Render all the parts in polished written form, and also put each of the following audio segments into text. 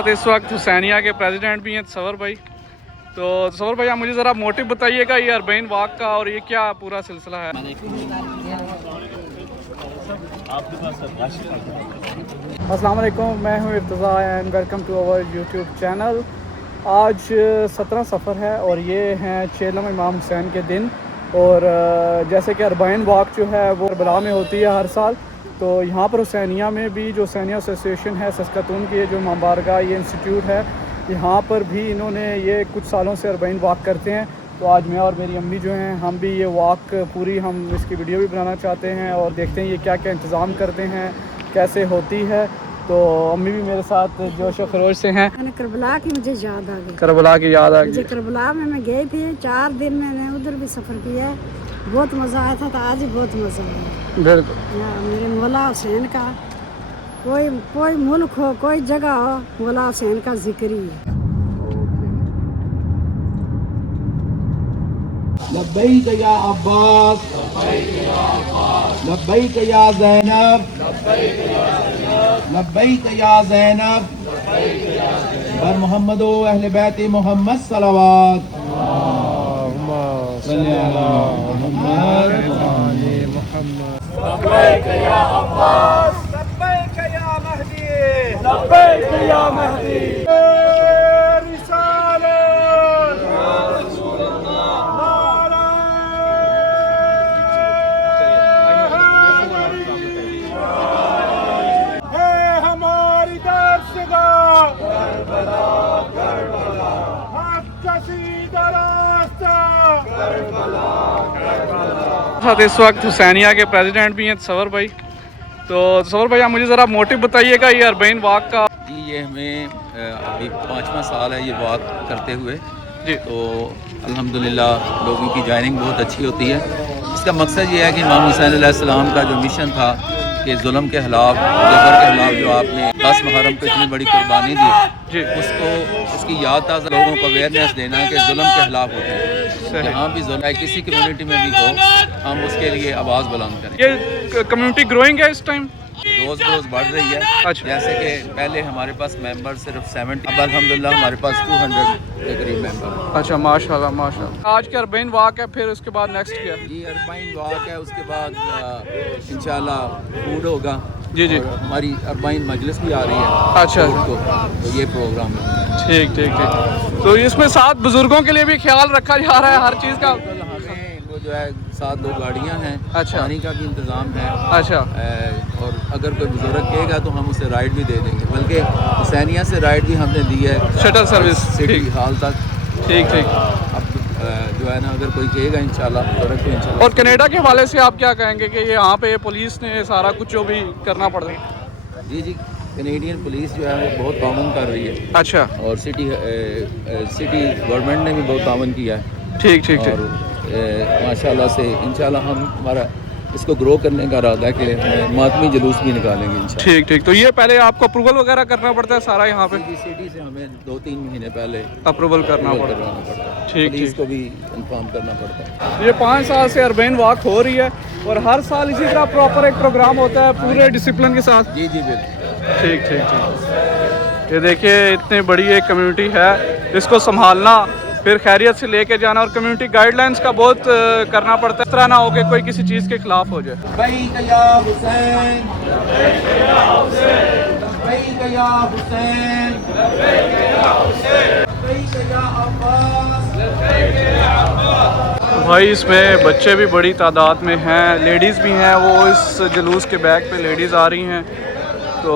साथ इस वक्त हुसैनिया के प्रेसिडेंट भी हैं तसव्वुर भाई। तो तसव्वुर भाई आप मुझे ज़रा मोटिव बताइएगा ये अरबईन वाक का और ये क्या पूरा सिलसिला है। अस्सलाम वालेकुम, मैं हूँ Irtaza and welcome to our YouTube channel. आज 17 सफ़र है और ये हैं चेलम इमाम हुसैन के दिन। और जैसे कि अरबईन वाक जो है वो करबला में होती है हर साल, तो यहाँ पर हुसैनिया में भी जो हुसैनिया एसोसिएशन है सस्कतून की, जो इमाम बारगाह ये इंस्टीट्यूट है, यहाँ पर भी इन्होंने ये कुछ सालों से अरबईन वाक करते हैं। तो आज मैं और मेरी अम्मी जो हैं हम भी ये वाक पूरी हम इसकी वीडियो भी बनाना चाहते हैं और देखते हैं ये क्या क्या इंतज़ाम करते हैं, कैसे होती है। तो अम्मी भी मेरे साथ जोश व खरोश से हैं। मैंने करबला की मुझे याद आ गई, करबला की याद आ गई। मुझे करबला में मैं गई थी, 4 दिन मैंने उधर भी सफ़र किया है, बहुत मज़ा आया था। तो आज भी बहुत मज़ा आया। बिल्कुल मेरे मौला हुसैन का कोई मुल्क हो, कोई जगह हो, मौला हुसैन का जिक्र ही है। लब्बैक या अब्बास, लब्बैक या ज़ैनब, लब्बैक या ज़ैनब, बर मोहम्मद व अहले बैत मोहम्मद सलावत। लब्बैक या अब्बास, लब्बैक या महदी, लब्बैक या महदी। साथ इस वक्त हुसैनिया के प्रेसिडेंट भी हैं तसव्वुर भाई। तो तसव्वुर भाई आप मुझे ज़रा मोटिव बताइएगा ये अरबईन वाक का। जी ये हमें अभी 5वां साल है ये वाक करते हुए जी। तो अल्हम्दुलिल्लाह लोगों की जॉइनिंग बहुत अच्छी होती है। इसका मकसद ये है कि इमाम हुसैन अलैहिस्सलाम का जो मिशन था कि जुल्म के खिलाफ, जबर के खिलाफ जो आपने 10 मुहर्रम को इतनी बड़ी कुर्बानी दी जी, उसको उसकी याद ताज़ा लोगों को अवेयरनेस देना कि जुल्म के खिलाफ होते हैं। जहाँ भी जुल्म है किसी कम्युनिटी में भी हो, हम उसके लिए आवाज़ बुलंद करें। ये कम्युनिटी ग्रोइंग है इस टाइम, रोज़ रोज़ बढ़ रही है। अच्छा। जैसे कि पहले हमारे पास मेंबर सिर्फ 70, अब अल्हम्दुलिल्लाह हमारे पास 200 के करीब मेंबर। अच्छा माशाल्लाह माशाल्लाह। आज के अरबईन वाक है, फिर उसके बाद नेक्स्ट क्या? जी अरबईन वाक है, उसके बाद इंशाल्लाह फूड होगा। जी जी। और हमारी अरबईन मजलिस भी आ रही है। अच्छा। तो ये प्रोग्राम है। ठीक ठीक ठीक। तो इसमें 7 बुजुर्गों के लिए भी ख्याल रखा जा रहा है हर चीज़ का। हमें वो जो है 7 2 गाड़ियाँ हैं। अच्छा। पानी का भी इंतज़ाम है। अच्छा। और अगर कोई बुजुर्ग कहेगा तो हम उसे राइड भी दे देंगे, बल्कि हुसैनिया से राइड भी हमने दी है, शटल सर्विस सिटी हॉल तक। ठीक ठीक। अब जो है ना अगर कोई कहेगा इंशाल्लाह बुजुर्ग तो इंशाल्लाह। और कनाडा के हवाले से आप क्या कहेंगे कि ये यहाँ पे पुलिस ने सारा कुछ जो भी करना पड़ रहा है? जी जी, कैनेडियन पुलिस जो है वो बहुत ताउन कर रही है। अच्छा। और सिटी गवर्नमेंट ने भी बहुत ताउन किया है। ठीक ठीक और ठीक। माशाल्लाह से इंशाल्लाह हम हमारा इसको ग्रो करने का इरादा है कि मातमी जुलूस भी निकालेंगे इंशाल्लाह। ठीक ठीक। तो ये पहले आपको अप्रूवल वगैरह करना पड़ता है सारा यहाँ पे? सिटी से हमें 2-3 महीने पहले अप्रूवल करना approval पड़ता करवाना पड़ता है। ठीक, पुलिस ठीक। को भी इन्फॉर्म करना पड़ता है। है। ये 5 साल से अरबईन वाक हो रही है और हर साल इसी तरह प्रॉपर एक प्रोग्राम होता है पूरे डिसिप्लिन के साथ। जी जी बिल्कुल। ठीक ठीक ठीक। ये देखिए इतनी बड़ी एक कम्युनिटी है, इसको संभालना, फिर खैरियत से लेके जाना और कम्युनिटी गाइडलाइंस का बहुत करना पड़ता है। इस तरह ना हो कि कोई किसी चीज़ के खिलाफ हो जाए। लब्बैक या हुसैन, लब्बैक या हुसैन, लब्बैक या अब्बास। भाई इसमें बच्चे भी बड़ी तादाद में हैं, लेडीज़ भी हैं, वो इस जुलूस के बैक पे लेडीज़ आ रही हैं। तो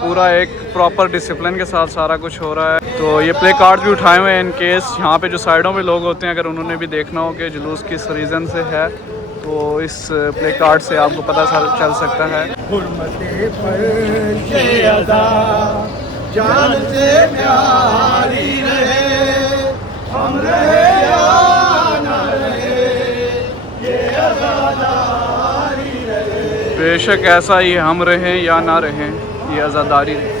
पूरा एक प्रॉपर डिसिप्लिन के साथ सारा कुछ हो रहा है। तो ये प्ले कार्ड्स भी उठाए हुए हैं इन केस यहाँ पे जो साइडों में लोग होते हैं अगर उन्होंने भी देखना हो कि जुलूस किस रीज़न से है तो इस प्ले कार्ड से आपको पता चल सकता है। जान से प्यारी रहे, हम रहे या ना रहे, ये आज़ादारी रहे। बेशक ऐसा ही हम रहें या ना रहें, ये आज़ादारी रहे।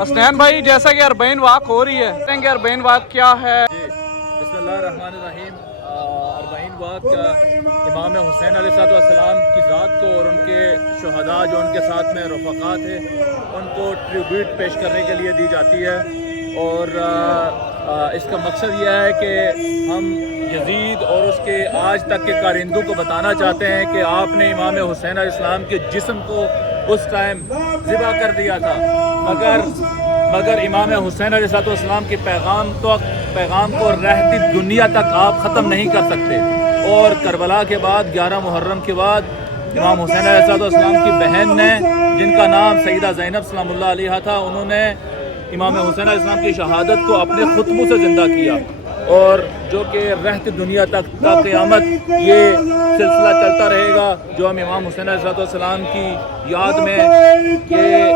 हसनैन भाई जैसा कि अरबईन वाक हो रही है, अरबईन वाक क्या है? बिस्मिल्लाहिर्रहमानिर्रहीम। 40 واق امام حسین علیہ السلام کی ذات کو اور ان کے شہداء جو ان کے ساتھ میں رفقا تھے ان کو ٹریبیوٹ پیش کرنے کے لیے دی جاتی ہے. اور اس کا مقصد یہ ہے کہ ہم یزید اور اس کے آج تک کے کارندوں کو بتانا چاہتے ہیں کہ آپ نے امام حسین علیہ السلام کے جسم کو اس ٹائم ذبح کر دیا تھا، مگر امام حسین علیہ السلام کے پیغام کو رہتی دنیا تک آپ ختم نہیں کر سکتے. اور کربلا کے بعد 11 محرم کے بعد امام حسین علیہ السلام کی بہن نے، جن کا نام سیدہ زینب سلام اللہ علیہ تھا، انہوں نے امام حسین علیہ السلام کی شہادت کو اپنے خطبوں سے زندہ کیا، اور جو کہ رہتی دنیا تک تا قیامت یہ سلسلہ چلتا رہے گا. جو ہم امام حسین علیہ السلام کی یاد میں یہ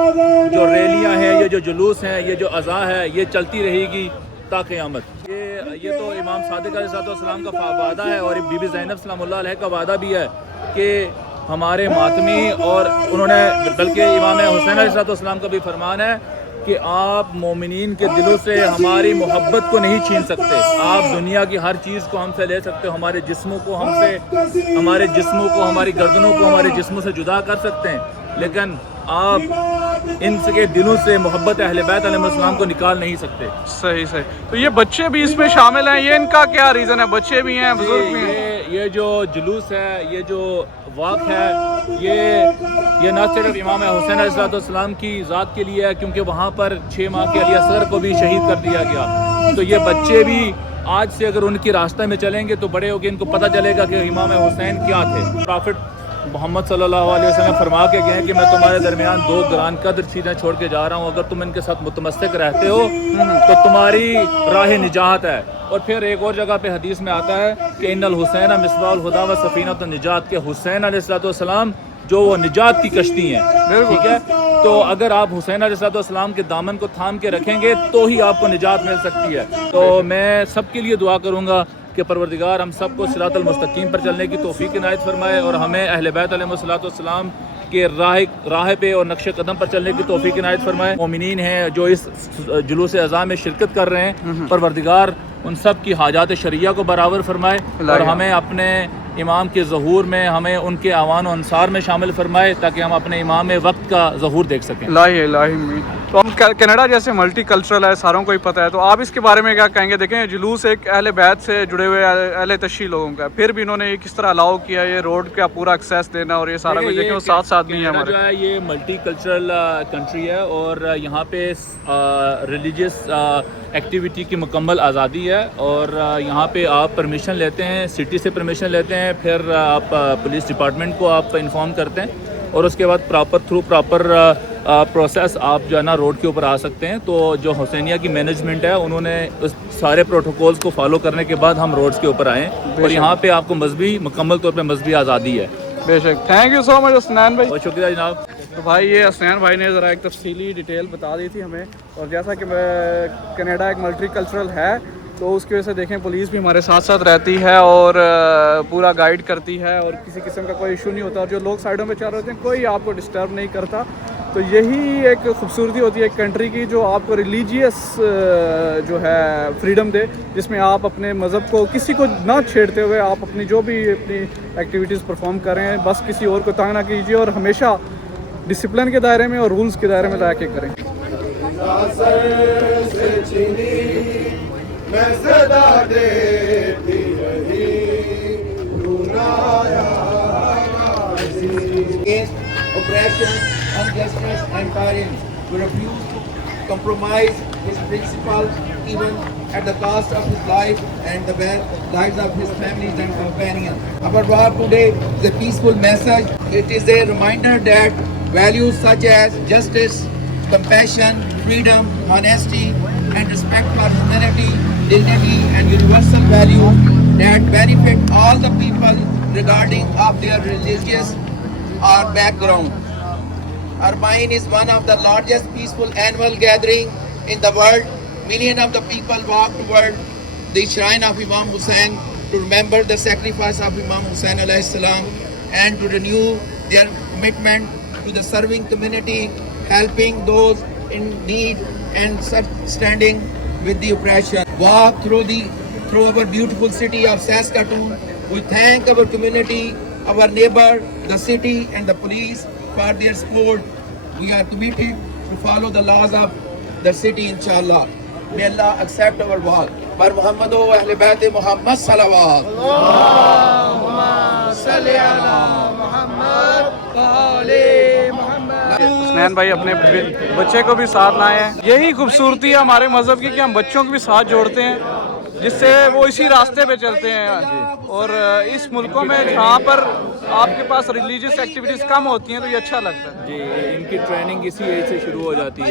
جو ریلیاں ہیں، یہ جو جلوس ہیں، یہ جو عزا ہے، یہ چلتی رہے گی تا قیامت. یہ تو امام صادق علیہ السلام کا وعدہ ہے، اور بی بی زینب سلام اللہ علیہ کا وعدہ بھی ہے کہ ہمارے ماتمی، اور انہوں نے بلکہ امام حسین علیہ السلام کا بھی فرمان ہے کہ آپ مومنین کے دلوں سے ہماری محبت کو نہیں چھین سکتے. آپ دنیا کی ہر چیز کو ہم سے لے سکتے ہو، ہمارے جسموں کو ہماری گردنوں کو ہمارے جسموں سے جدا کر سکتے ہیں، لیکن آپ ان کے دلوں سے محبت اہل بیت علیہ السلام کو نکال نہیں سکتے. صحیح. تو یہ بچے بھی اس میں شامل ہیں، یہ ان کا کیا ریزن ہے؟ بچے بھی ہیں، بزرگ بھی ہیں. یہ جو جلوس ہے، یہ جو واق ہے، یہ نہ صرف امام حسین علیہ السلام کی ذات کے لیے ہے، کیونکہ وہاں پر 6 ماہ کے علی اصغر کو بھی شہید کر دیا گیا. تو یہ بچے بھی آج سے اگر ان کی راستہ میں چلیں گے تو بڑے ہو کے ان کو پتہ چلے گا کہ امام حسین کیا تھے. پرافٹ محمد صلی اللہ علیہ وسلم فرما کے گئے کہ میں تمہارے درمیان 2 گران قدر چیزیں چھوڑ کے جا رہا ہوں، اگر تم ان کے ساتھ متمسک رہتے ہو تو تمہاری راہ نجات ہے. اور پھر ایک اور جگہ پہ حدیث میں آتا ہے کہ ان الحسین مصباح الہدی و سفینۃ النجات، کے حسین علیہ السلام جو وہ نجات کی کشتی ہیں. ٹھیک ہے، تو اگر آپ حسین علیہ السلام کے دامن کو تھام کے رکھیں گے تو ہی آپ کو نجات مل سکتی ہے. تو میں سب کے لیے دعا کروں گا کہ پروردگار ہم سب کو صراط المستقیم پر چلنے کی توفیق عنایت فرمائے، اور ہمیں اہل بیت علیہ السلام کے راہ پہ اور نقش قدم پر چلنے کی توفیق عنایت فرمائے. مومنین ہیں جو اس جلوس اعزاء میں شرکت کر رہے ہیں، پروردگار ان سب کی حاجات شرعیہ کو برابر فرمائے، اور ہمیں اپنے امام کے ظہور میں، ہمیں ان کے اعوان و انصار میں شامل فرمائے، تاکہ ہم اپنے امام وقت کا ظہور دیکھ سکیں. الہی. تو ہم کینیڈا جیسے ملٹی کلچرل ہے، ساروں کو ہی پتہ ہے، تو آپ اس کے بارے میں کیا کہیں گے؟ دیکھیں جلوس ایک اہل بیت سے جڑے ہوئے اہل تشیع لوگوں کا، پھر بھی انہوں نے یہ کس طرح الاؤ کیا، یہ روڈ کا پورا ایکسیس دینا اور یہ سارا کچھ. دیکھیں وہ ساتھ بھی ہے ہمارے. جو ہے یہ ملٹی کلچرل کنٹری ہے، اور یہاں پہ ریلیجیس ایکٹیویٹی کی مکمل آزادی ہے، اور یہاں پہ آپ پرمیشن لیتے ہیں، سٹی سے پرمیشن لیتے ہیں، پھر آپ پولیس ڈپارٹمنٹ کو آپ انفارم کرتے ہیں، اور اس کے بعد پراپر پروسیس آپ جو ہے نا روڈ کے اوپر آ سکتے ہیں. تو جو حسینیہ کی مینجمنٹ ہے انہوں نے اس سارے پروٹوکولز کو فالو کرنے کے بعد ہم روڈز کے اوپر آئے ہیں، اور یہاں پہ آپ کو مکمل طور پہ مذہبی آزادی ہے. بے شک. تھینک یو سو مچ حسنین بھائی. بہت شکریہ جناب. تو بھائی یہ حسنین بھائی نے ذرا ایک تفصیلی ڈیٹیل بتا دی تھی ہمیں، اور جیسا کہ کینیڈا ایک ملٹی کلچرل ہے تو اس کی وجہ سے دیکھیں پولیس بھی ہمارے ساتھ رہتی ہے اور پورا گائیڈ کرتی ہے، اور کسی قسم کا کوئی ایشو نہیں ہوتا، اور جو لوگ سائڈوں پہ چل رہے ہوتے ہیں کوئی آپ کو ڈسٹرب نہیں کرتا. تو یہی ایک خوبصورتی ہوتی ہے ایک کنٹری کی، جو آپ کو ریلیجیس جو ہے فریڈم دے، جس میں آپ اپنے مذہب کو کسی کو نہ چھیڑتے ہوئے آپ اپنی جو بھی اپنی ایکٹیویٹیز پرفارم کریں، بس کسی اور کو تنگ نہ کیجیے، اور ہمیشہ ڈسپلن کے دائرے میں اور رولز کے دائرے میں رہ کے کریں. Oppression, injustice and tyrants, who refused to compromise his principles even at the cost of his life and the lives of his families and companions. Our war today is a peaceful message. It is a reminder that values such as justice, compassion, freedom, honesty and respect for humanity, dignity and universal values that benefit all the people regarding of their religious or background. Arbaeen is one of the largest peaceful annual gathering in the world. Millions of the people walk toward the shrine of Imam Hussain to remember the sacrifice of Imam Hussain alayhi salam and to renew their commitment to the serving community, helping those in need and standing with the oppression. Walk through the through our beautiful city of Saskatoon. We thank our community, our neighbor, the city and the police for their support. We are committed to follow the laws of the city, inshallah. May Allah accept our work. Bar Muhammad wa Ahle Bayt Muhammad salawat. Allahumma salli ala Muhammad wa ali Muhammad. Hasnain भाई अपने बच्चे को भी साथ लाए हैं। यही खूबसूरती है हमारे मज़हब की कि हम बच्चों को भी साथ जोड़ते हैं, जिससे वो इसी रास्ते पे चलते हैं। और इस मुल्कों में जहाँ पर आपके पास रिलीजियस एक्टिविटीज़ कम होती हैं तो ये अच्छा लगता है। जी, इनकी ट्रेनिंग इसी एज से शुरू हो जाती है।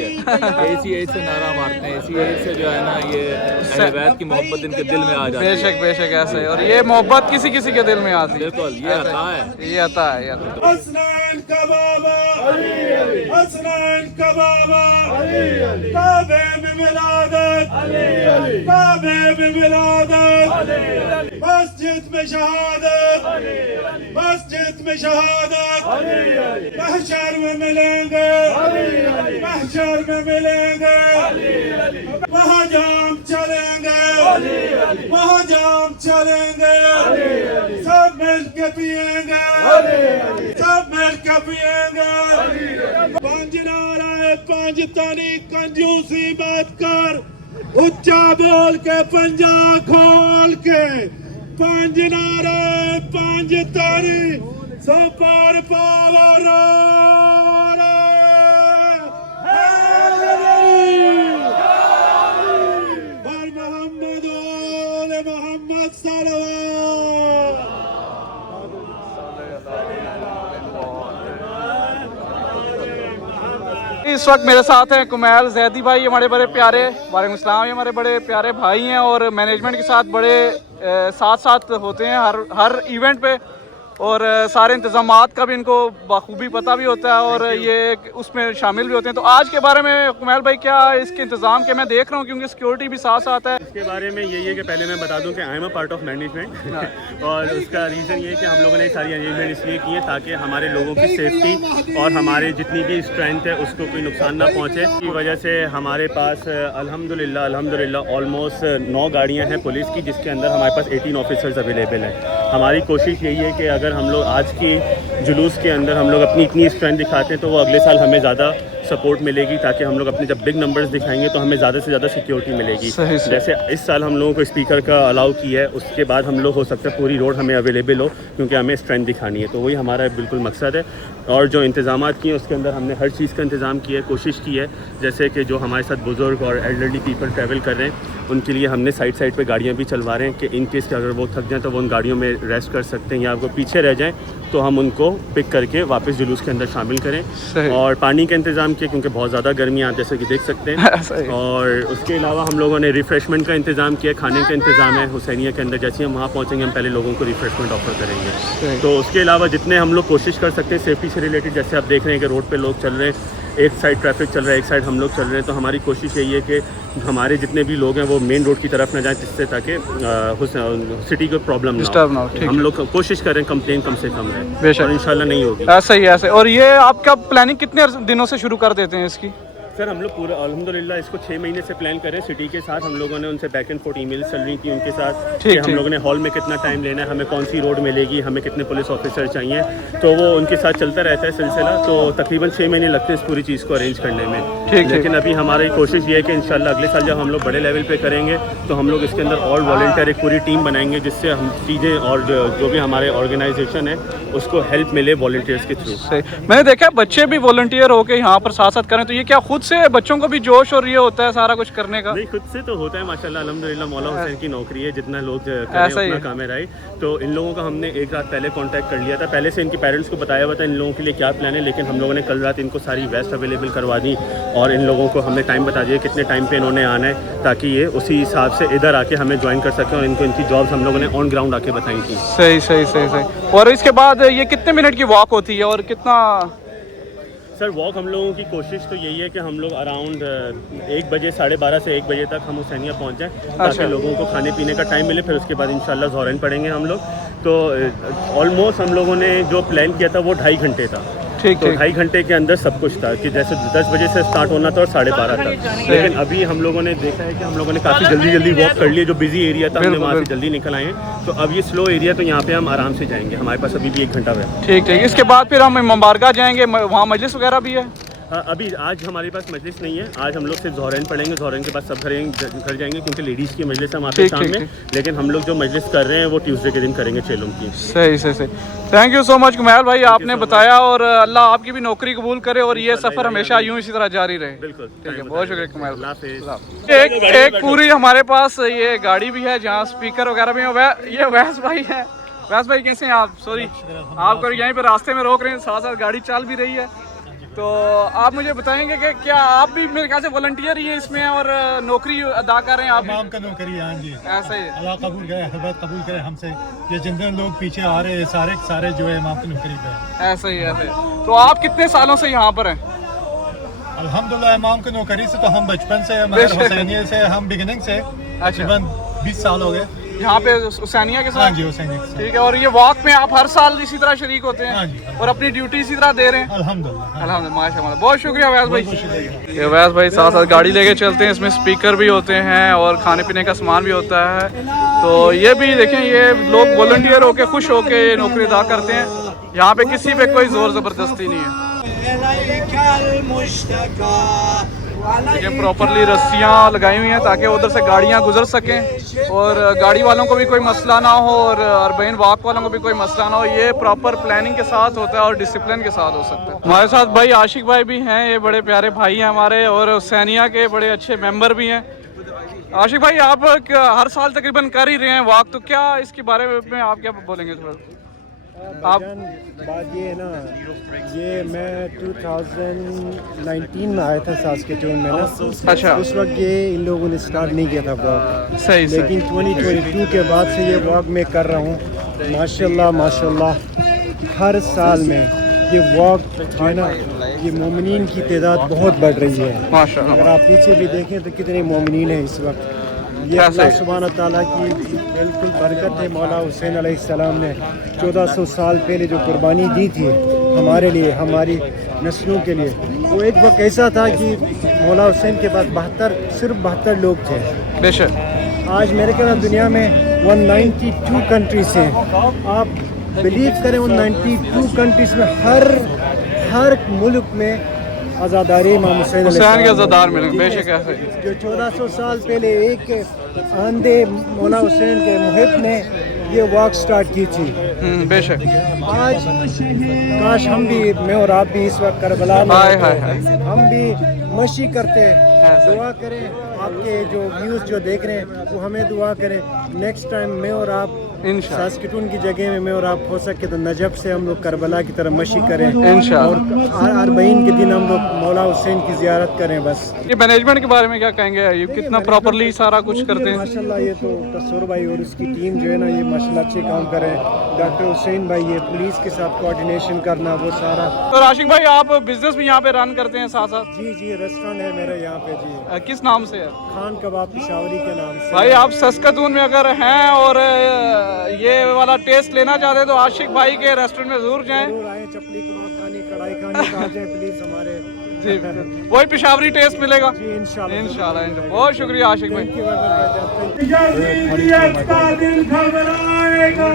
इसी एज से नारा मारते हैं, इसी एज से जो है ना ये अहले बैत की मोहब्बत इनके दिल में आ जाती है। बेशक बेशक ऐसे है, और ये मोहब्बत किसी किसी के दिल में आती है। बिल्कुल, ये अता है, ये अता है यार। हसनैन का बाबा हसनैन का बाबा काबे में मिलादत काबे में मिलादत मस्जिद में शहादत मस्जिद में शहादत महशर में मिलेंगे महशर में मिलेंगे वहाँ जाम चलेंगे वहाँ जाम चलेंगे सब मिल के पिएंगे सब मिल के पिएंगे पंज नाराए पंज तानी कंजूसी मत कर उच्चा बोल के पंजा खोल के पंज नाराए पंज तानी सुपर पावर और मोहम्मद ओले मोहम्मद सल्लल्लाहु इस वक्त मेरे साथ हैं कुमैल जैदी भाई, हमारे बड़े प्यारे, वालेकुम सलाम, ये हमारे बड़े प्यारे भाई हैं और मैनेजमेंट के साथ बड़े साथ साथ होते हैं हर इवेंट पे, और सारे इंतज़ामात का भी इनको बखूबी पता भी होता है और ये उसमें शामिल भी होते हैं। तो आज के बारे में कुमैल भाई क्या इसके इंतज़ाम के मैं देख रहा हूँ क्योंकि सिक्योरिटी भी साथ साथ है। इसके बारे में यही है कि पहले मैं बता दूं कि I am a part of management और उसका रीज़न ये है कि हम लोगों ने सारी अरेंजमेंट इसलिए की है ताकि हमारे लोगों की सेफ्टी और हमारे जितनी भी स्ट्रेंथ है उसको कोई नुकसान ना पहुँचे। की वजह से हमारे पास अल्हम्दुलिल्लाह ऑलमोस्ट 9 गाड़ियाँ हैं पुलिस की, जिसके अंदर हमारे पास 18 ऑफिसर्स अवेलेबल हैं। हमारी कोशिश यही है कि अगर हम लोग आज की जुलूस के अंदर हम लोग अपनी इतनी स्ट्रेंथ दिखाते हैं तो वो अगले साल हमें ज़्यादा सपोर्ट मिलेगी, ताकि हम लोग अपने जब बिग नंबर्स दिखाएंगे तो हमें ज़्यादा से ज़्यादा सिक्योरिटी मिलेगी। जैसे इस साल हम लोगों को स्पीकर का अलाउ किया है, उसके बाद हम लोग हो सकता है पूरी रोड हमें अवेलेबल हो क्योंकि हमें स्ट्रेंथ दिखानी है, तो वही हमारा बिल्कुल मकसद है। और जो इंतज़ाम किए हैं उसके अंदर हमने हर चीज़ का इंतज़ाम किया है, कोशिश की है जैसे कि जो हमारे साथ बुज़ुर्ग और एल्डरली पीपल ट्रैवल कर रहे हैं उनके लिए हमने साइड पे गाड़ियाँ भी चलवा रहे हैं कि इन केस अगर वो थक जाएँ तो वो उन गाड़ियों में रेस्ट कर सकते हैं या आपको पीछे रह जाएँ तो हम उनको पिक करके वापस जुलूस के अंदर शामिल करें। और पानी का इंतज़ाम किया क्योंकि बहुत ज़्यादा गर्मी आप जैसे कि देख सकते हैं। और उसके अलावा हम लोगों ने रिफ़्रेशमेंट का इंतज़ाम किया, खाने का इंतज़ाम है हुसैनिया के अंदर। जैसे हम वहाँ पहुँचेंगे हम पहले लोगों को रिफ़्रेशमेंट ऑफर करेंगे। तो उसके अलावा जितने हम लोग कोशिश कर सकते हैं सेफ्टी से रिलेटेड, जैसे आप देख रहे हैं कि रोड पर लोग चल रहे हैं, एक साइड ट्रैफिक चल रहा है एक साइड हम लोग चल रहे हैं, तो हमारी कोशिश यही है कि हमारे जितने भी लोग हैं वो मेन रोड की तरफ न जाएं, जिससे ताकि सिटी को प्रॉब्लम ना हो। हम लोग कोशिश करें कंप्लेन कम से कम रहे और इंशाल्लाह नहीं होगी। ऐसा ही ऐसे। और ये आपका प्लानिंग कितने दिनों से शुरू कर देते हैं इसकी? सर हम लोग पूरा अल्हम्दुलिल्लाह इसको 6 महीने से प्लान करें सिटी के साथ। हम लोगों ने उनसे बैक एंड फोर्थ ईमेल चल रही थी उनके साथ कि हम लोगों ने हॉल में कितना टाइम लेना है, हमें कौन सी रोड मिलेगी, हमें कितने पुलिस ऑफिसर चाहिए, तो वो उनके साथ चलता रहता है सिलसिला। तो तकरीबन 6 महीने लगते हैं इस पूरी चीज़ को अरेंज करने में। लेकिन अभी हमारी कोशिश ये है कि इंशाल्लाह अगले साल जब हम लोग बड़े लेवल पे करेंगे तो हम लोग इसके अंदर ऑल वॉलंटियर एक पूरी टीम बनाएंगे, जिससे हम चीज़ें और जो भी हमारे ऑर्गेनाइजेशन है उसको हेल्प मिले वॉलंटियर्स के थ्रू। मैंने देखा बच्चे भी वॉलंटियर होकर यहाँ पर साथ साथ करें, तो ये क्या खुद से बच्चों को भी जोश और ये होता है सारा कुछ करने का? नहीं, खुद से तो होता है माशाल्लाह अल्हम्दुलिल्लाह, मौला हुसैन की नौकरी है, जितना लोग करें उतना काम है राइट। तो इन लोगों का हमने एक रात पहले कांटेक्ट कर लिया था, पहले से इनके पेरेंट्स को बताया हुआ था इन लोगों के लिए क्या प्लान है, लेकिन हम लोगों ने कल रात इनको सारी वेस्ट अवेलेबल करवा दी और इन लोगों को हमने टाइम बता दिया कितने टाइम पे इन्होंने आना है, ताकि ये उसी हिसाब से इधर आके हमें ज्वाइन कर सकें। और इनको इनकी जॉब्स हम लोगों ने ऑन ग्राउंड आके बताई थी। सही सही सही सही। और इसके बाद ये कितने मिनट की वॉक होती है और कितना? सर वॉक हम लोगों की कोशिश तो यही है कि हम लोग अराउंड 1 बजे 12:30 से 1 बजे तक हम हुसैनिया पहुँच जाएँ, ताकि लोगों को खाने पीने का टाइम मिले। फिर उसके बाद इंशाल्लाह ज़ोहरन पढ़ेंगे हम लोग। तो ऑलमोस्ट हम लोगों ने जो प्लान किया था वो 2.5 घंटे था, ठीक, तो ठीक। 2.5 घंटे के अंदर सब कुछ था कि जैसे 10 बजे से स्टार्ट होना था और 12:30 तक। लेकिन अभी हम लोगों ने देखा है कि हम लोगों ने काफ़ी जल्दी वॉक कर लिया, जो बिजी एरिया था हमने बिल्कुल, वहाँ से बिल्कुल। जल्दी निकल आए हैं। तो अब ये स्लो एरिया, तो यहाँ पे हम आराम से जाएंगे, हमारे पास अभी भी 1 घंटा है। ठीक ठीक। इसके बाद फिर हम मुबारका जाएंगे, वहाँ मजलिस वगैरह भी है? हाँ, अभी आज हमारे पास मजलिस नहीं है, आज हम लोग सिर्फ ज़ोहरैन पढ़ेंगे, ज़ोहरैन के बाद सब घर जाएंगे क्योंकि लेडीज़ की मजलिस है वहाँ पे ठीक, शाम ठीक, में। लेकिन हम लोग जो मजलिस कर रहे हैं वो ट्यूसडे के दिन करेंगे चेलों की। सही सही सही। थैंक यू सो मच कमैल भाई, आपने बताया, और अल्लाह आपकी भी नौकरी कबूल करे और ये सफ़र हमेशा यूँ इसी तरह जारी रहे। बिल्कुल, ठीक है, बहुत शुक्रिया कमैल। अल्लाह हाफ़िज़। एक पूरी हमारे पास ये गाड़ी भी है जहाँ स्पीकर वगैरह भी है। ये वैस भाई है। वैस भाई कैसे हैं आप? सॉरी आपको यहीं पे रास्ते में रोक रहे हैं, साथ साथ गाड़ी चल भी रही है। तो आप मुझे बताएंगे कि क्या आप भी मेरे ख्याल से वॉलंटियर ही है इसमें और नौकरी अदा कर रहे हैं आप? इमाम का नौकरी है, हाँ जी। ऐसा ही है। अल्लाह कबूल करे, हिफाजत कबूल करे हमसे। ये जितने लोग पीछे आ रहे हैं सारे जो है इमाम की नौकरी पे है। ऐसा ही ऐसे। तो आप कितने सालों से यहाँ पर हैं? अल्हम्दुलिल्लाह इमाम की नौकरी से तो हम बचपन से, हमारे हुसैनिया से हम बिगिनिंग से तकरीबन 20 साल हो गए यहाँ पे हुसैनिया के हाँ साथ? जी, हुसैनिया के साथ। ठीक है। और ये वॉक में आप हर साल इसी तरह शरीक होते हैं? हाँ जी। और अपनी ड्यूटी इसी तरह दे रहे हैं? अल्हम्दुलिल्लाह। अल्हम्दुलिल्लाह, माशाअल्लाह। बहुत शुक्रिया वैस भाई। ये वैस भाई साथ साथ गाड़ी लेके चलते हैं, इसमें स्पीकर भी होते हैं और खाने पीने का सामान भी होता है। तो ये भी देखें, ये लोग वॉलंटियर होके खुश होके नौकरी अदा करते हैं। यहाँ पे किसी पे कोई जोर ज़बरदस्ती नहीं है। ये प्रॉपरली रस्सियाँ लगाई हुई हैं ताकि उधर से गाड़ियाँ गुजर सकें और गाड़ी वालों को भी कोई मसला ना हो और अरबईन वॉक वालों को भी कोई मसला ना हो। ये प्रॉपर प्लानिंग के साथ होता है और डिसिप्लिन के साथ हो सकता है। हमारे साथ भाई आशिक भाई भी हैं, ये बड़े प्यारे भाई हैं हमारे और हुसैनिया के बड़े अच्छे मेंबर भी हैं। आशिक भाई, आप हर साल तकरीबन कर ही रहे हैं वॉक, तो क्या इसके बारे में आप क्या बोलेंगे थोड़ा? आप बात ये है ना, ये मैं 2019 में आया था सास्केटून में ना। अच्छा। उस वक्त ये इन लोगों ने स्टार्ट नहीं किया था वॉक, सही सही। लेकिन 2022 के बाद से ये वॉक मैं कर रहा हूँ। माशाल्लाह माशाल्लाह, हर साल में ये वॉक जो है ना, ये मोमिनीन की तादाद बहुत बढ़ रही है माशाल्लाह। अगर आप पीछे भी देखें तो कितने मोमिनीन हैं इस वक्त। ये अल्लाह सुब्हान ताला की बिल्कुल बरकत है। मौला हुसैन अलैहिस्सलाम ने 1400 साल पहले जो कुर्बानी दी थी हमारे लिए, हमारी नस्लों के लिए, वो एक वक्त ऐसा था कि मौला हुसैन के पास सिर्फ 72 लोग थे। बेशक। आज मेरे ख्याल दुनिया में 192 कंट्रीज हैं। आप बिलीव करें, 192 कंट्रीज में हर मुल्क में आज़ादारी इमाम हुसैन हुसैन के आज़ादार मिलेंगे। बेशक ऐसे। जो 1400 साल पहले एक आंधे मौला हुसैन के मुहिब ने ये वॉक स्टार्ट की थी। बेशक। आज काश हम भी, मैं और आप भी इस वक्त करबला में हाय, होते, हाय, हाय। हम भी मशी करते, दुआ करें। आपके जो व्यूज़ जो देख रहे हैं वो हमें दुआ करें। नेक्स्ट टाइम मैं और आप इंशाअल्लाह सास्केटून की जगह में मैं और आप हो सके तो नजफ से हम लोग करबला की तरफ मशी करें इंशाअल्लाह। और अरबईन के दिन हम लोग मौला हुसैन की ज़ियारत करें। बस ये मैनेजमेंट के बारे में क्या कहेंगे? ये कितना प्रॉपरली सारा कुछ करते हैं? माशाल्लाह, ये तो तस्सूर भाई और उसकी टीम जो है ना, ये माशाल्लाह अच्छे काम कर रहे हैं। डॉक्टर हुसैन भाई, ये पुलिस के साथ कोऑर्डिनेशन करना, वो सारा। तो राशिक भाई, आप बिजनेस भी यहाँ पे रन करते हैं साथ साथ? जी जी, रेस्टोरेंट है मेरा यहाँ पे जी। किस नाम से है? खान कबाब पिशावरी के नाम से। भाई आप सस्कतून में अगर हैं और ये वाला टेस्ट लेना चाहते हैं तो आशिक भाई के रेस्टोरेंट में जरूर जाएं। जरूर आए, चपली कबाब खाने, कढ़ाई खाने तो आ जाए प्लीज हमारे। जी, वही पिशावरी टेस्ट मिलेगा जी इंशाल्लाह। इंशाल्लाह। बहुत शुक्रिया आशिक भाई। जर्रियत का दिल घबराएगा।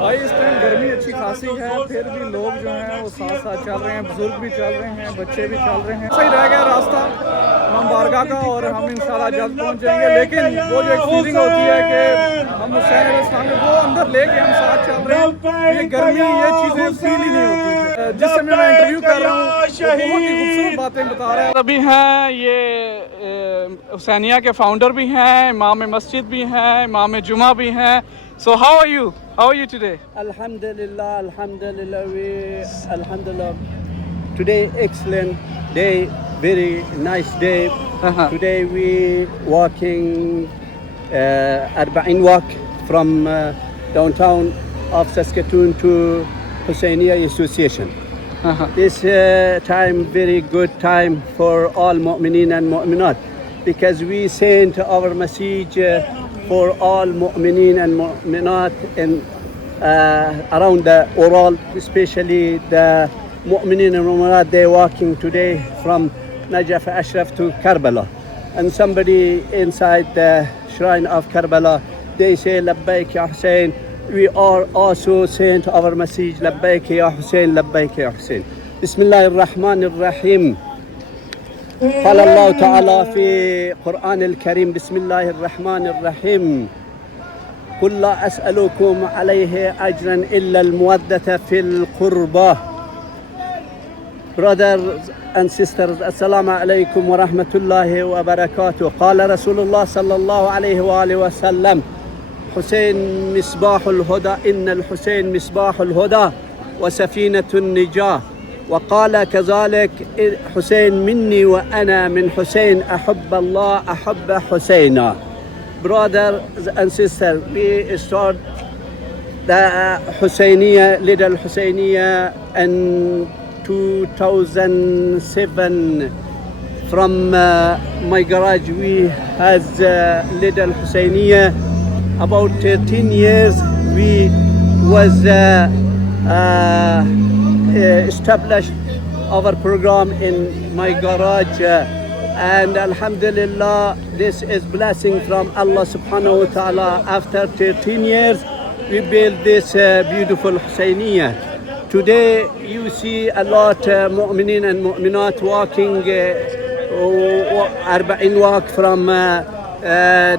भाई इस टाइम गर्मी अच्छी खासी है, फिर भी लोग जो हैं वो साथ साथ चल रहे हैं, बुजुर्ग भी चल रहे हैं, बच्चे भी चल रहे हैं। सही रह गया रास्ता इमाम बारगाह का और हम इंशाल्लाह जल्द पहुंच जाएंगे। लेकिन वो जो एक फीलिंग होती है कि हम हुसैन अलैहिस्सलाम में वो अंदर लेके हम साथ चल रहे हैं, ये गर्मी, ये चीज़ें फील ही नहीं होती। जिस समय मैं इंटरव्यू कर रहा हूँ बहुत ही खूबसूरत बातें बता रहा है। अभी हैं ये हुसैनिया के फाउंडर भी हैं, इमाम मस्जिद भी हैं, इमाम जुमा भी हैं। So how are you? How are you today? Alhamdulillah, alhamdulillah, alhamdulillah. Today excellent day, very nice day. Today we walking 40 walk from downtown of Saskatoon to Husainiya Association. This time very good time for all mu'mineen and mu'minat, because we sent our message for all mu'mineen and mu'minat in around the Ural, especially the Mu'minin and Mu'minat, they're walking today from Najaf Ashraf to Karbala. And somebody inside the shrine of Karbala, they say, Labbaik ya Hussein. We are also saying to our message, Labbaik ya Hussein, Labbaik ya Hussein. Bismillah ar-Rahman ar-Rahim. قال الله تعالى في قرآن الكريم بسم الله الرحمن الرحيم قل لا أسألكم عليه أجرا إلا المودة في القربى. Brothers and sisters, Assalamu alaikum wa rahmatullahi wa barakatuh. قال رسول الله صلى الله عليه وآله وسلم حسين مصباح الهدى إن الحسين مصباح الهدى وسفينة النجاة. وقال كذلك حسين مني وأنا من حسين أحب الله أحب حسينا. Brothers and sisters, we start the Husainiyya, little Husainiyya in 2007. From my garage we has little Husainiyya. About 13 years we was established our program in my garage, and alhamdulillah this is blessing from Allah subhanahu wa ta'ala. After 13 years we built this beautiful Husainiyya. Today you see a lot mu'minin and mu'minat walking 40 walk from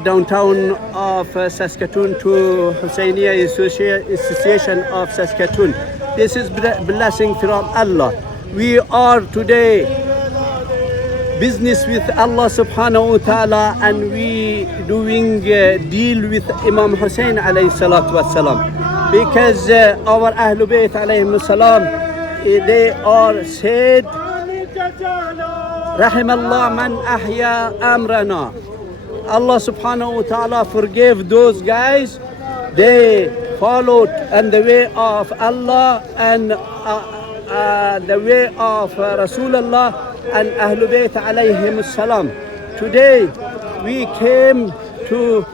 downtown of Saskatoon to Husainiyya Association of Saskatoon. This is blessing from Allah. We are today business with Allah subhanahu wa ta'ala, and we doing deal with Imam Hussein alayhi salatu wassalam, because our Ahlul Bayt alayhim salam, they are said Rahimallah man ahya amrana. Allah subhanahu wa ta'ala forgave those guys. They followed on the way of Allah and the way of Rasulullah and Ahlul Bayt alayhim salam. Today we came to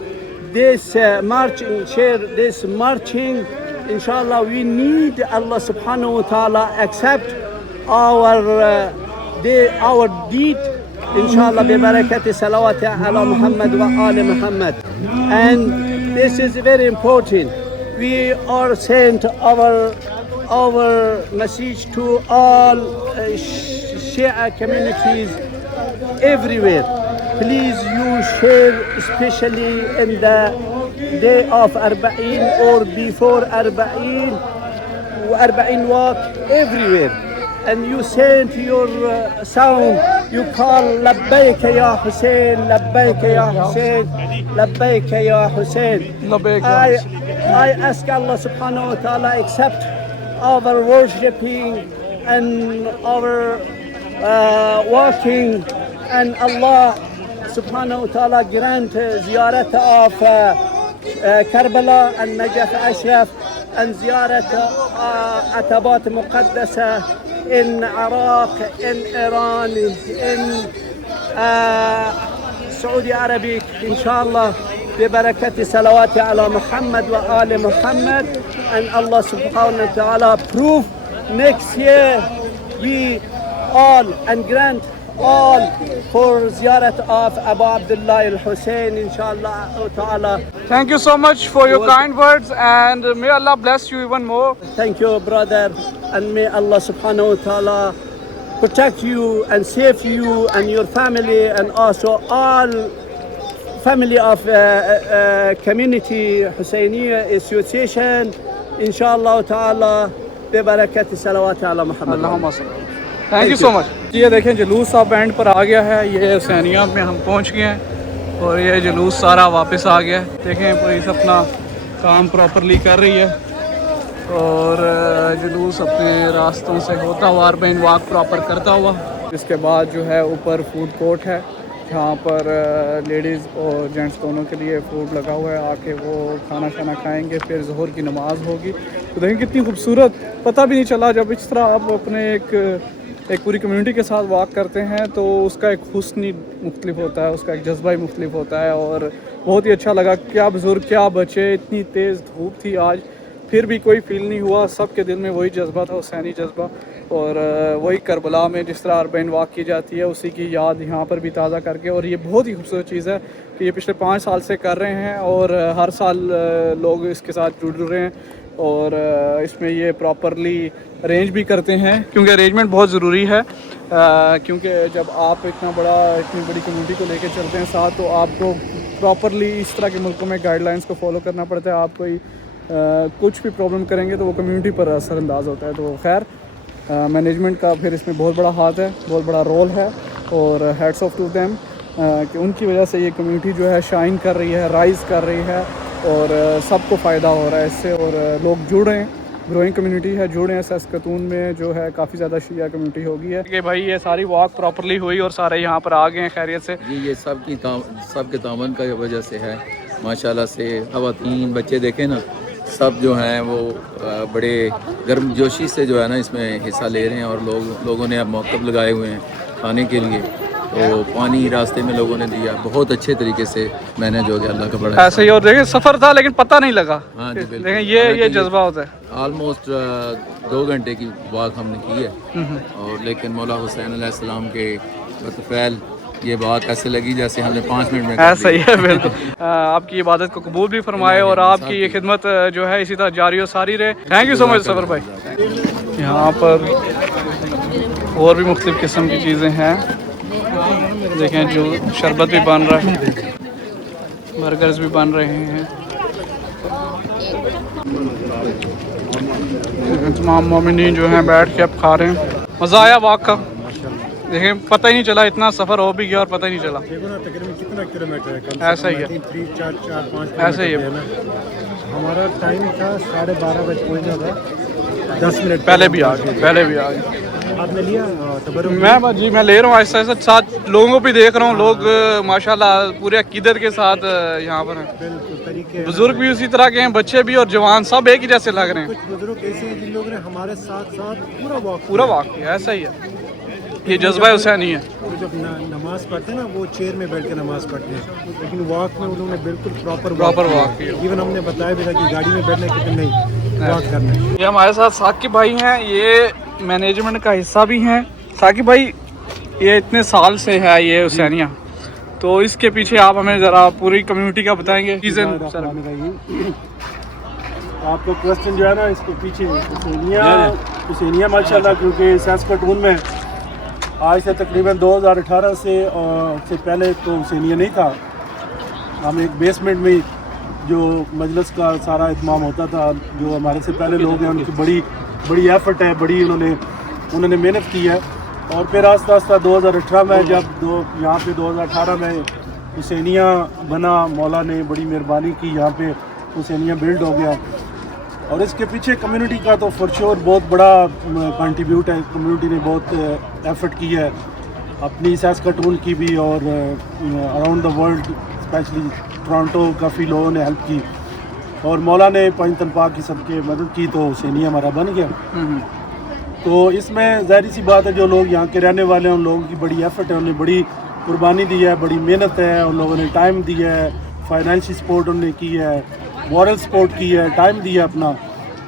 this marching, share this marching. Inshallah we need Allah subhanahu wa ta'ala accept our deed. Inshallah bi barakati salawati ala Muhammad wa ali Muhammad. And this is very important. We are sent our message to all Shia communities everywhere. Please you share, especially in the day of Arba'in or before Arba'in walk everywhere. And you send your sound, you call Labbaik ya Hussein, Labbaik ya Hussein, Labbaik ya Hussein. I ask Allah subhanahu wa ta'ala accept our worshipping and our walking, and Allah subhanahu wa ta'ala grant ziyarat of Karbala and Najaf Ashraf and ziyarat Atabat Muqaddasa in Iraq, in Iran, in Saudi Arabia, inshallah. ببركة صلوات على محمد وآل محمد, and Allah subhanahu wa ta'ala prove next year we all and grant all for ziyarat of Abu Abdullah al-Hussein, inshallah ta'ala. Thank you so much for your kind words, and may Allah bless you even more. Thank you, brother, and may Allah subhanahu wa ta'ala protect you and save you and your family, and also all family of community Husainiyya Association, inshallah ta'ala, bi barakati salawat ala Muhammad. Allahumma salli. Thank you so much. یہ دیکھیں جلوس اب and پر آ گیا ہے. یہ حسینیہ میں ہم پہنچ گئے ہیں اور یہ جلوس سارا واپس آ گیا ہے. دیکھیں پولیس اپنا کام پراپرلی کر رہی ہے اور جلوس اپنے راستوں سے ہوتا ہوا اربعین واک پراپر کرتا ہوا. اس کے بعد جو ہے اوپر فوڈ کورٹ ہے جہاں پر لیڈیز اور جینٹس دونوں کے لیے فوڈ لگا ہوا ہے. آ کے وہ کھانا کھائیں گے, پھر ظہر کی نماز ہوگی. تو دیکھیں کتنی خوبصورت, پتہ بھی نہیں چلا جب اس طرح آپ اپنے ایک پوری کمیونٹی کے ساتھ واک کرتے ہیں تو اس کا ایک حسن ہی مختلف ہوتا ہے, اس کا ایک جذبہ ہی مختلف ہوتا ہے. اور بہت ہی اچھا لگا. کیا بزرگ کیا بچے, اتنی تیز دھوپ تھی آج پھر بھی کوئی فیل نہیں ہوا. سب کے دل میں وہی جذبہ تھا, حسینی جذبہ, اور وہی کربلا میں جس طرح اربعین واک کی جاتی ہے اسی کی یاد یہاں پر بھی تازہ کر کے. اور یہ بہت ہی خوبصورت چیز ہے کہ یہ پچھلے 5 سال سے کر رہے ہیں اور ہر سال لوگ اس کے ساتھ جڑ رہے ہیں, اور اس میں یہ پراپرلی ارینج بھی کرتے ہیں کیونکہ ارینجمنٹ بہت ضروری ہے, کیونکہ جب آپ اتنی بڑی کمیونٹی کو لے کے چلتے ہیں ساتھ تو آپ کو پراپرلی اس طرح کے ملکوں میں گائیڈ لائنس کو فالو کرنا پڑتا ہے. آپ کوئی کچھ بھی پرابلم کریں گے تو وہ کمیونٹی پر اثر انداز ہوتا ہے. تو خیر مینجمنٹ کا پھر اس میں بہت بڑا ہاتھ ہے, بہت بڑا رول ہے, اور ہیڈس آف ٹو دیم کہ ان کی وجہ سے یہ کمیونٹی جو ہے شائن کر رہی ہے, رائز کر رہی ہے, اور سب کو فائدہ ہو رہا ہے اس سے, اور لوگ جڑ رہے ہیں. گروئنگ کمیونٹی ہے, جڑے ہیں. ساسکتون میں جو ہے کافی زیادہ شیعہ کمیونٹی ہوگی ہے کہ بھائی یہ ساری واک پراپرلی ہوئی اور سارے یہاں پر آ گئے ہیں خیریت سے. جی یہ سب کے تعاون کا وجہ سے ہے ماشاءاللہ سے. خواتین بچے دیکھیں نا, سب جو ہیں وہ بڑے گرم جوشی سے جو ہے نا اس میں حصہ لے رہے ہیں, اور لوگوں نے اب موقف لگائے ہوئے ہیں کھانے کے لیے. تو پانی راستے میں لوگوں نے دیا بہت اچھے طریقے سے مینیج ہو گیا, اللہ کا بڑا ایسے ہی. اور دیکھیں سفر تھا لیکن پتہ نہیں لگا. ہاں جی بالکل. دیکھیں یہ جذبہ ہوتا ہے. آلموسٹ 2 گھنٹے کی واک ہم نے کی ہے, اور لیکن مولا حسین علیہ السلام کے بطفیل یہ بات ایسے لگی جیسے ہم نے 5 منٹ میں. ایسا ہی ہے بالکل. آپ کی عبادت کو قبول بھی فرمائے اور آپ کی یہ خدمت جو ہے اسی طرح جاری و ساری رہے. تھینک یو سو مچ سفر بھائی. یہاں پر اور بھی مختلف قسم کی چیزیں ہیں. دیکھیں جو شربت بھی بن رہا ہے, برگرز بھی بن رہے ہیں. تمام مومنین جو ہیں بیٹھ کے اب کھا رہے ہیں. مزہ آیا واک کا. دیکھیں پتہ ہی نہیں چلا, اتنا سفر ہو بھی گیا اور پتہ ہی نہیں چلا. دیکھو نا تقریباً کتنا کلومیٹر ہے. ایسا ہی ہے, 4-5 ایسا ہی ہے. ہمارا ٹائم تھا 12:30 بجے پہنچنا تھا, 10 منٹ پہلے بھی آ گئے. آپ نے لیا تبرک؟ میں لے رہا ہوں ایسا ایسا. ساتھ لوگوں کو بھی دیکھ رہا ہوں, لوگ ماشاءاللہ پورے عقیدت کے ساتھ یہاں پر ہیں. بزرگ بھی اسی طرح کے ہیں, بچے بھی اور جوان سب ایک ہی جیسے لگ رہے ہیں. کچھ بزرگ ایسے ہیں جن لوگوں نے ہمارے ساتھ پورا واک کیا. ایسا ہی ہے, یہ جذبہ حسینی ہے. جب نماز پڑھتے ہیں نا وہ چیئر میں بیٹھ کے نماز پڑھتے ہیں, لیکن واک میں انہوں نے بالکل پراپر واک کیا. ایون ہم نے بتایا بھی تھا کہ گاڑی میں بیٹھنے کے دن نہیں واک کرنا ہے. یہ ہمارے ساتھ ثاقب بھائی ہیں, یہ مینجمنٹ کا حصہ بھی ہیں. ثاقب بھائی یہ اتنے سال سے ہے یہ حسینیہ, تو اس کے پیچھے آپ ہمیں ذرا پوری کمیونٹی کا بتائیں گے. آپ کا کوشچن جو ہے نا اس کے پیچھے حسینیہ ماشاءاللہ, کیونکہ ساسکتون میں آج سے تقریباً 2018 سے پہلے تو حسینیہ نہیں تھا. ہم ایک بیسمنٹ میں جو مجلس کا سارا اہتمام ہوتا تھا, جو ہمارے سے پہلے لوگ ہیں ان کی بڑی ایفرٹ ہے, بڑی انہوں نے محنت کی ہے. اور پھر آہستہ آہستہ 2018 میں جب یہاں پہ 2018 میں حسینیہ بنا, مولا نے بڑی مہربانی کی, یہاں پہ حسینیہ بلڈ ہو گیا. اور اس کے پیچھے کمیونٹی کا تو فور شیور بہت بڑا کنٹریبیوٹ ہے. کمیونٹی نے بہت ایفرٹ کی ہے اپنی ساسکتون کی بھی, اور around the world especially Toronto کافی لوگوں نے ہیلپ کی, اور مولا نے پنجتن پاک کی سب کے مدد کی تو حسینیہ ہمارا بن گیا. تو اس میں ظاہری سی بات ہے جو لوگ یہاں کے رہنے والے ہیں ان لوگوں کی بڑی ایفرٹ ہے, انہوں نے بڑی قربانی دی ہے, بڑی محنت ہے, ان لوگوں نے ٹائم دیا ہے, فائنینشی سپورٹ انہوں نے کی ہے, مورل سپورٹ کی ہے, ٹائم دیا اپنا.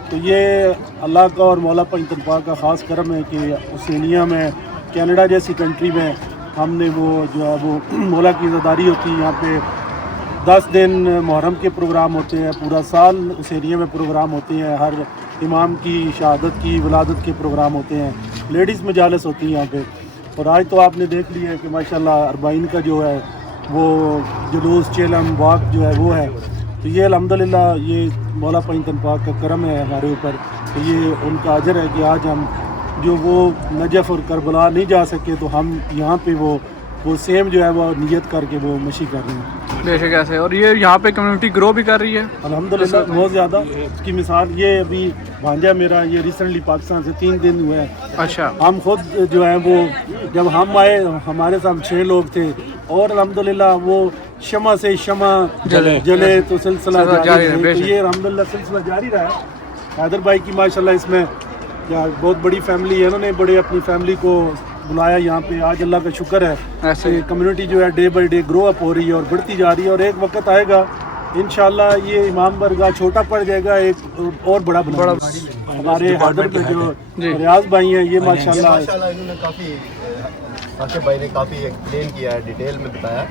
تو یہ اللہ کا اور مولا پنجتن پاک کا خاص کرم ہے کہ حسینیہ میں کینیڈا جیسی کنٹری میں ہم نے وہ جو ہے وہ مولا کی عزاداری ہوتی ہے. یہاں پہ 10 دن محرم کے پروگرام ہوتے ہیں, پورا سال حسینیہ میں پروگرام ہوتے ہیں, ہر امام کی شہادت کی ولادت کے پروگرام ہوتے ہیں, لیڈیز مجالس ہوتی ہیں یہاں پہ. اور آج تو آپ نے دیکھ لیا ہے کہ ماشاءاللہ اربعین کا جو ہے وہ جلوس چیلم واک جو ہے وہ ہے. تو یہ الحمدللہ یہ مولا پنجتن پاک کا کرم ہے ہمارے اوپر. تو یہ ان کا اجر ہے کہ آج ہم جو وہ نجف اور کربلا نہیں جا سکے تو ہم یہاں پہ وہ سیم جو ہے وہ نیت کر کے وہ مشی کر رہے ہیں. بے شک ایسے. اور یہ یہاں پہ کمیونٹی گرو بھی کر رہی ہے الحمدللہ بہت زیادہ. اس کی مثال یہ ابھی بھانجا میرا یہ ریسنٹلی پاکستان سے 3 دن ہوئے ہیں. اچھا. ہم خود جو ہے وہ جب ہم آئے ہمارے ساتھ 6 لوگ تھے, اور الحمدللہ وہ شمع سے شمع جلے تو سلسلہ جاری رہے. یہ الحمدللہ سلسلہ جاری رہا ہے. حیدر بھائی کی ماشاءاللہ اس میں بہت بڑی فیملی ہے, انہوں نے بڑے اپنی فیملی کو بلایا یہاں پہ. آج اللہ کا شکر ہے کہ کمیونٹی جو ہے ڈے بائی ڈے گرو اپ ہو رہی ہے اور بڑھتی جا رہی ہے, اور ایک وقت آئے گا इंशाल्लाह ये इमाम बरगाह छोटा पड़ जाएगा, एक और बड़ा बना हमारे हादर पे जो रियाज भाई हैं ये माशाल्लाह इन्होंने काफ़ी आसिफ भाई ने काफ़ी एक्सप्लेन किया है, डिटेल में बताया।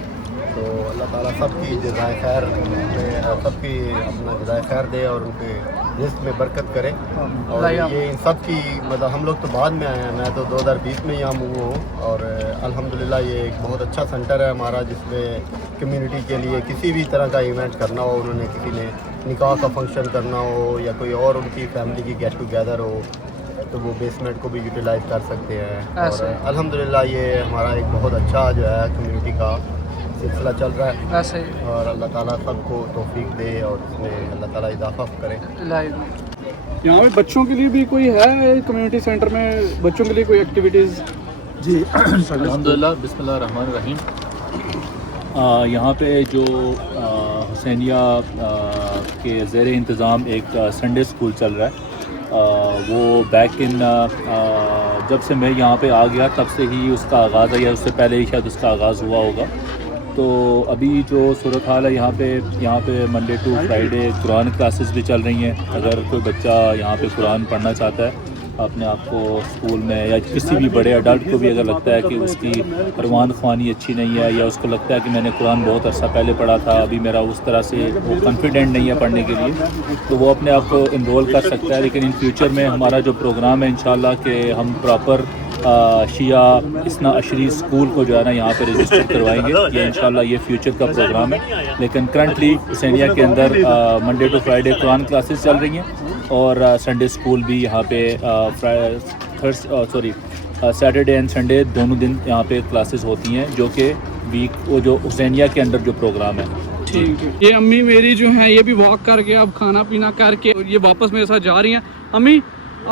तो अल्लाह ताला सबकी जज़ाए खैर सबकी अपना जज़ाए खैर दे और उनके रिज़्क़ में बरकत करे। और ये इन सब की मतलब हम लोग तो बाद में आए हैं, मैं तो 2020 में यहाँ मूव हूँ और अल्हम्दुलिल्लाह ये एक बहुत अच्छा सेंटर है हमारा, जिसमें कम्युनिटी के लिए किसी भी तरह का इवेंट करना हो, उन्होंने किसी ने निकाह का फंक्शन करना हो या कोई और उनकी फैमिली की गेट टुगेदर हो तो वो बेसमेंट को भी यूटिलाइज़ कर सकते हैं। और अल्हम्दुलिल्लाह ये हमारा एक बहुत अच्छा जो है कम्युनिटी का सिलसिला चल रहा है ऐसे ही और अल्लाह ताला सबको तौफीक दे और इसमें अल्लाह ताला इजाफा करे। यहाँ पे बच्चों के लिए भी कोई है कम्युनिटी सेंटर में, बच्चों के लिए कोई एक्टिविटीज़? जी अल्हम्दुलिल्लाह, बिस्मिल्लाह रहमान रहीम। यहाँ पे जो हुसैनिया के ज़ेर इंतज़ाम एक संडे स्कूल चल रहा है, वो बैक इन जब से मैं यहाँ पे आ गया तब से ही उसका आगाज़ है या उससे पहले ही शायद उसका आगाज़ हुआ होगा। तो अभी जो सूरत हाल है यहाँ पे मंडे टू फ्राइडे कुरान क्लासेस भी चल रही हैं। अगर कोई बच्चा यहाँ पे कुरान पढ़ना चाहता है अपने आप को स्कूल में, या किसी भी बड़े अडल्ट को भी अगर लगता है कि उसकी रवान ख़्वानी अच्छी नहीं है या उसको लगता है कि मैंने कुरान बहुत अरसा पहले पढ़ा था, अभी मेरा उस तरह से वो कॉन्फिडेंट नहीं है पढ़ने के लिए, तो वो अपने आप को इनरोल कर सकता है। लेकिन इन फ्यूचर में हमारा जो प्रोग्राम है इंशाल्लाह कि हम प्रॉपर शिया इस्ना अशरी स्कूल को जो है ना यहाँ पे रजिस्टर करवाएंगे, ये इंशाल्लाह ये फ्यूचर का प्रोग्राम है। लेकिन करंटली हुसैनिया के अंदर मंडे टू फ्राइडे कुरान क्लासेस चल रही हैं और संडे स्कूल भी यहाँ पे सैटरडे एंड संडे दोनों दिन यहाँ पे क्लासेस होती हैं, जो कि वीक वो जो हुसैनिया के अंदर जो प्रोग्राम है। ठीक है। ये अम्मी मेरी जो हैं ये भी वॉक करके अब खाना पीना करके ये वापस मेरे साथ जा रही हैं। अम्मी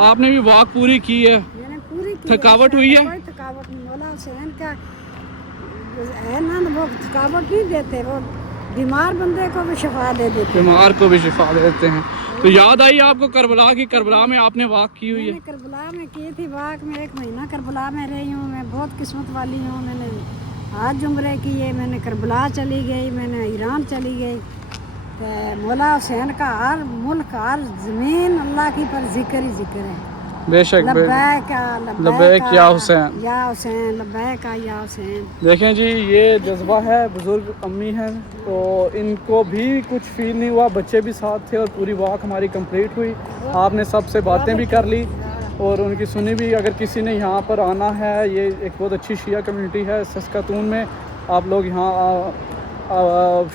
आपने भी वॉक पूरी की है, थकावट हुई है? कोई थकावट नहीं, मौला हुसैन का है ना, वो थकावट नहीं देते, वो बीमार बंदे को भी शिफा दे देते, बीमार को भी शिफा देते हैं। तो याद आई आपको करबला की? करबला में आपने वॉक की हुई है? करबला में की थी वॉक, में 1 महीना करबला में रही हूँ, मैं बहुत किस्मत वाली हूँ। मैंने आज उम्रे किए, मैंने करबला चली गई, मैंने ईरान चली गई। तो मौला हुसैन का हर मुल्क हर ज़मीन अल्लाह की पर जिक्र ही जिक्र है। बेशक लब्बैक या हुसैन, या हुसैन, लब्बैक या हुसैन। देखें जी ये जज्बा है, बुज़ुर्ग अम्मी हैं तो इनको भी कुछ फील नहीं हुआ, बच्चे भी साथ थे और पूरी वॉक हमारी कंप्लीट हुई। आपने सबसे बातें भी कर ली और उनकी सुनी भी। अगर किसी ने यहाँ पर आना है, ये एक बहुत अच्छी शिया कम्युनिटी है सस्कातून में, आप लोग यहाँ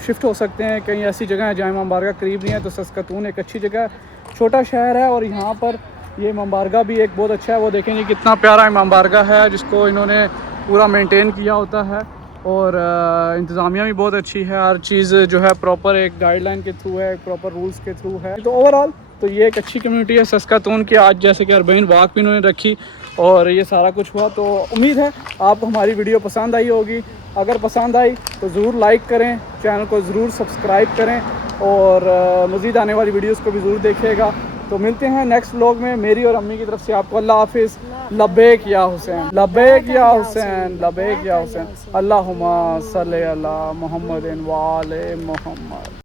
शिफ्ट हो सकते हैं। कहीं ऐसी जगह है जहाँ इमाम बारगाह करीब नहीं है, तो सस्कातून एक अच्छी जगह है, छोटा शहर है और यहाँ पर ये इमाम बारगाह भी एक बहुत अच्छा है। वो देखें जी कितना प्यारा इमाम बारगाह है, जिसको इन्होंने पूरा मेंटेन किया होता है और इंतज़ामिया भी बहुत अच्छी है। हर चीज़ जो है प्रॉपर एक गाइडलाइन के थ्रू है, प्रॉपर रूल्स के थ्रू है। तो ओवरऑल तो ये एक अच्छी कम्युनिटी है सस्कातून की। आज जैसे कि अरबईन वॉक भी इन्होंने रखी और ये सारा कुछ हुआ, तो उम्मीद है आपको हमारी वीडियो पसंद आई होगी। अगर पसंद आई तो ज़रूर लाइक करें, चैनल को ज़रूर सब्सक्राइब करें और मज़ीद आने वाली वीडियोस को भी ज़रूर देखिएगा। तो मिलते हैं नेक्स्ट व्लॉग में। मेरी और अम्मी की तरफ से आपको अल्लाह हाफिज़। लब्बैक या हुसैन, लब्बैक या हुसैन, लब्बैक या हुसैन। अल्लाहुम्मा सल्ली अला मुहम्मद व आले मुहम्मद।